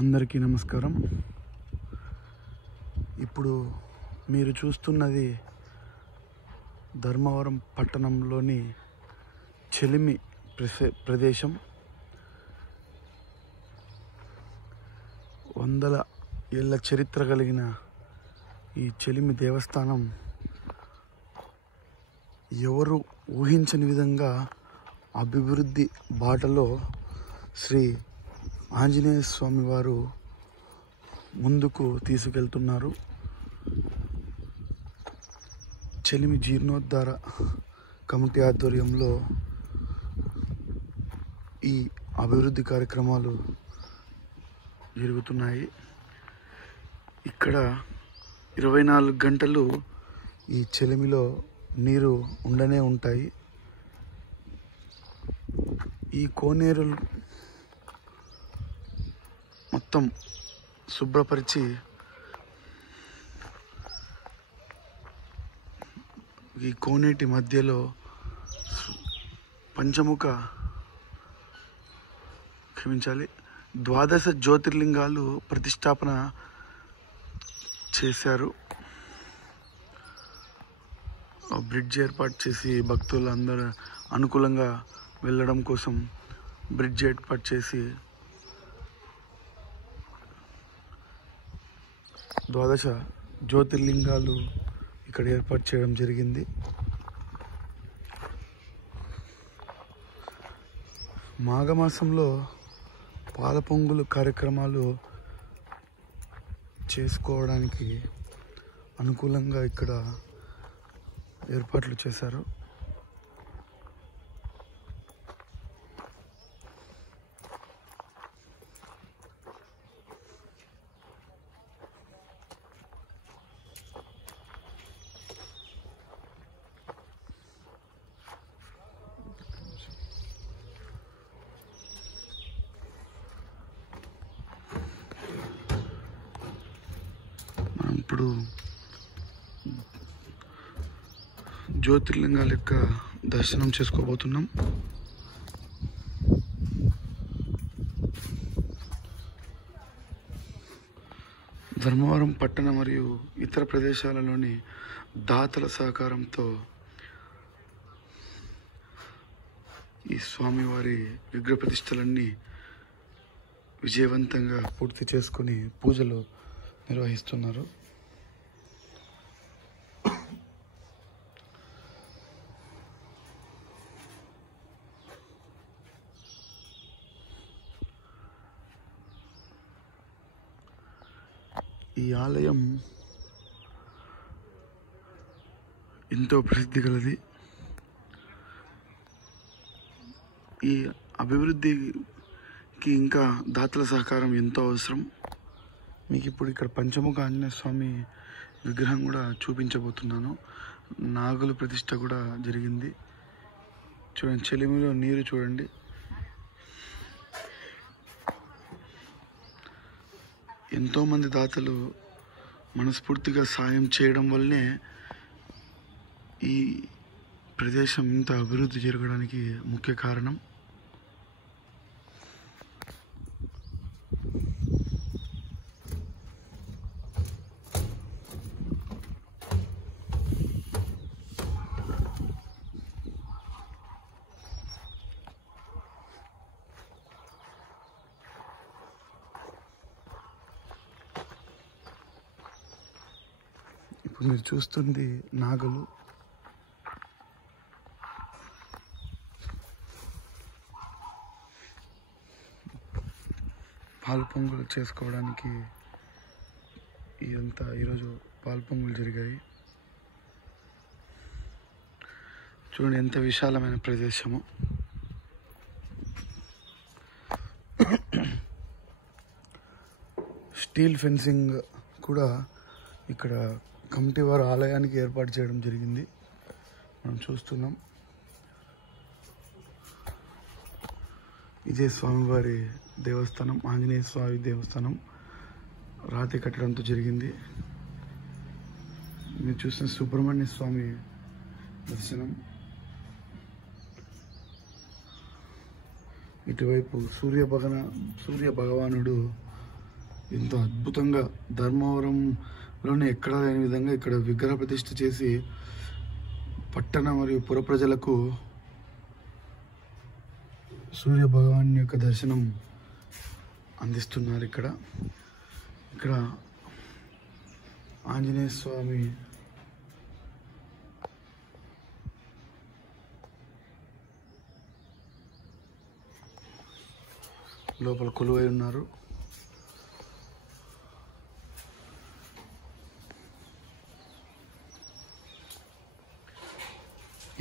అందరికీ నమస్కారం. ఇప్పుడు మీరు చూస్తున్నది ధర్మవరం పట్టణంలోని చెలిమి ప్రదేశం. వందల ఏళ్ళ చరిత్ర కలిగిన ఈ చెలిమి దేవస్థానం ఎవరు ఊహించని విధంగా అభివృద్ధి బాటలో శ్రీ ఆంజనేయ స్వామి వారు ముందుకు తీసుకెళ్తున్నారు. చెలిమి జీర్ణోద్ధార కమిటీ ఆధ్వర్యంలో ఈ అభివృద్ధి కార్యక్రమాలు జరుగుతున్నాయి. ఇక్కడ 24 గంటలు ఈ చెలిమిలో నీరు ఉండనే ఉంటాయి. ఈ కోనేరులు మొత్తం శుభ్రపరిచి ఈ కోనేటి మధ్యలో ద్వాదశ జ్యోతిర్లింగాలు ప్రతిష్టాపన చేశారు. బ్రిడ్జ్ ఏర్పాటు చేసి భక్తులందరూ అనుకూలంగా వెళ్ళడం కోసం బ్రిడ్జ్ ఏర్పాటు చేసి ద్వాదశ జ్యోతిర్లింగాలు ఇక్కడ ఏర్పాటు చేయడం జరిగింది. మాఘమాసంలో పాల పొంగులు కార్యక్రమాలు చేసుకోవడానికి అనుకూలంగా ఇక్కడ ఏర్పాట్లు చేశారు. ఇప్పుడు జ్యోతిర్లింగాల యొక్క దర్శనం చేసుకోబోతున్నాం. ధర్మవరం పట్టణ మరియు ఇతర ప్రదేశాలలోని దాతల సహకారంతో ఈ స్వామివారి విగ్రహ ప్రతిష్టలన్నీ విజయవంతంగా పూర్తి చేసుకొని పూజలు నిర్వహిస్తున్నారు. ఈ ఆలయం ఎంతో ప్రసిద్ధి కలది. ఈ అభివృద్ధికి ఇంకా దాతల సహకారం ఎంతో అవసరం. మీకు ఇప్పుడు ఇక్కడ పంచముఖ ఆంజనేయ స్వామి విగ్రహం కూడా చూపించబోతున్నాను. నాగుల ప్రతిష్ట కూడా జరిగింది. చూడండి, చెలిమిలో నీరు చూడండి. ఎంతోమంది దాతలు మనస్ఫూర్తిగా సాయం చేయడం వల్లనే ఈ ప్రదేశం ఇంత అభివృద్ధి జరగడానికి ముఖ్య కారణం. ఇప్పుడు మీరు చూస్తుంది నాగులు. పాలు పొంగులు చేసుకోవడానికి ఈరోజు పాలు పొంగులు జరిగాయి. చూడండి ఎంత విశాలమైన ప్రదేశము. స్టీల్ ఫెన్సింగ్ కూడా ఇక్కడ కమిటీ వారు ఆలయానికి ఏర్పాటు చేయడం జరిగింది. మనం చూస్తున్నాం. ఇదే స్వామివారి దేవస్థానం, ఆంజనేయ స్వామి దేవస్థానం రాతి కట్టడంతో జరిగింది. మీరు చూసిన సుబ్రహ్మణ్య స్వామి దర్శనం. ఇటువైపు సూర్య భగవానుడు ఎంతో అద్భుతంగా ధర్మవరంలోనే ఎక్కడా లేని విధంగా ఇక్కడ విగ్రహ ప్రతిష్ఠ చేసి పట్టణ మరియు పుర ప్రజలకు సూర్య భగవాన్ యొక్క దర్శనం అందిస్తున్నారు. ఇక్కడ ఆంజనేయ స్వామి లోపల కొలువై ఉన్నారు.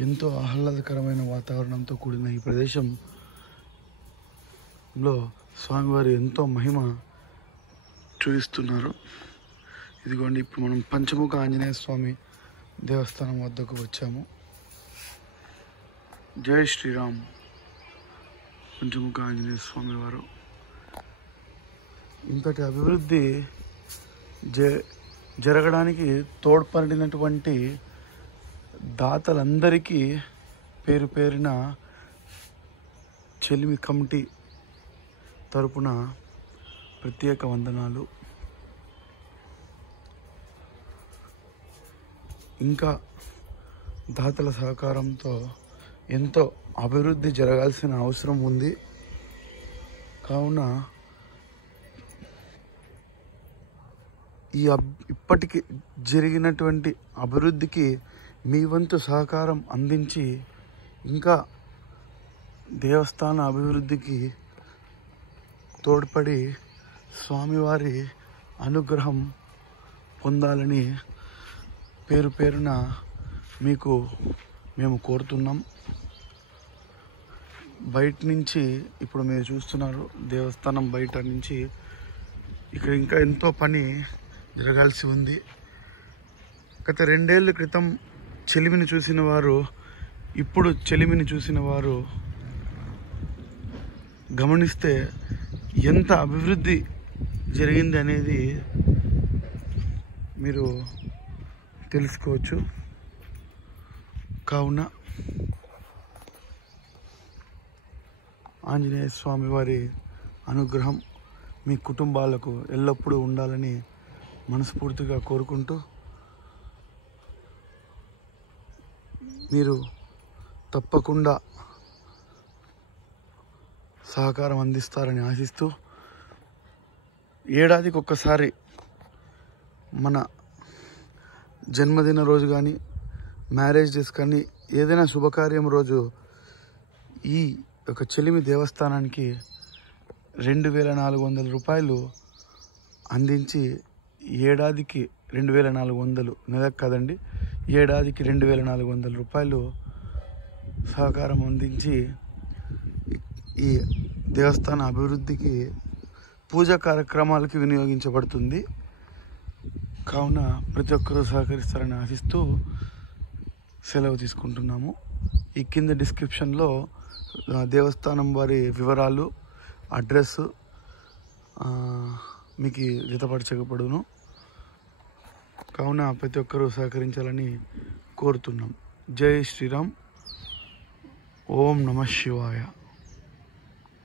ఎంతో ఆహ్లాదకరమైన వాతావరణంతో కూడిన ఈ ప్రదేశంలో స్వామివారు ఎంతో మహిమ చూపిస్తున్నారు. ఇదిగోండి, ఇప్పుడు మనం పంచముఖ ఆంజనేయ స్వామి దేవస్థానం వద్దకు వచ్చాము. జై శ్రీరామ్. పంచముఖ ఆంజనేయ స్వామి వారు ఇంతటి అభివృద్ధి జరగడానికి తోడ్పడినటువంటి దాతలందరికీ పేరు పేరిన చెలిమి కమిటీ తరపున ప్రత్యేక వందనాలు. ఇంకా దాతల సహకారంతో ఎంతో అభివృద్ధి జరగాల్సిన అవసరం ఉంది. కావున ఇప్పటికి జరిగినటువంటి అభివృద్ధికి మీ వంతు సహకారం అందించి ఇంకా దేవస్థాన అభివృద్ధికి తోడ్పడి స్వామివారి అనుగ్రహం పొందాలని పేరు పేరున మీకు మేము కోరుతున్నాం. బయట నుంచి ఇప్పుడు మీరు చూస్తున్నారు, దేవస్థానం బయట నుంచి ఇక్కడ ఇంకా ఎంతో పని జరగాల్సి ఉంది. గత 2 ఏళ్ల క్రితం చెలిమిని చూసిన వారు ఇప్పుడు చెలిమిని చూసిన వారు గమనిస్తే ఎంత అభివృద్ధి జరిగింది అనేది మీరు తెలుసుకోవచ్చు. కావున ఆంజనేయ స్వామి వారి అనుగ్రహం మీ కుటుంబాలకు ఎల్లప్పుడూ ఉండాలని మనస్ఫూర్తిగా కోరుకుంటూ మీరు తప్పకుండా సహకారం అందిస్తారని ఆశిస్తూ, ఏడాదికి ఒక్కసారి మన జన్మదిన రోజు కానీ మ్యారేజ్ డేస్ కానీ ఏదైనా శుభకార్యం రోజు ఈ యొక్క చెలిమి దేవస్థానానికి 2400 రూపాయలు అందించి ఏడాదికి 2400 నెలకు కాదండి, ఏడాదికి 2400 రూపాయలు సహకారం అందించి ఈ దేవస్థాన అభివృద్ధికి పూజా కార్యక్రమాలకి వినియోగించబడుతుంది. కావున ప్రతి ఒక్కరూ సహకరిస్తారని ఆశిస్తూ సెలవు తీసుకుంటున్నాము. ఈ కింద డిస్క్రిప్షన్లో దేవస్థానం వారి వివరాలు, అడ్రస్ మీకు జతపరచబడును. కావున ప్రతి ఒక్కరూ సహకరించాలని కోరుతున్నాం. జై శ్రీరామ్. ఓం నమః శివాయ.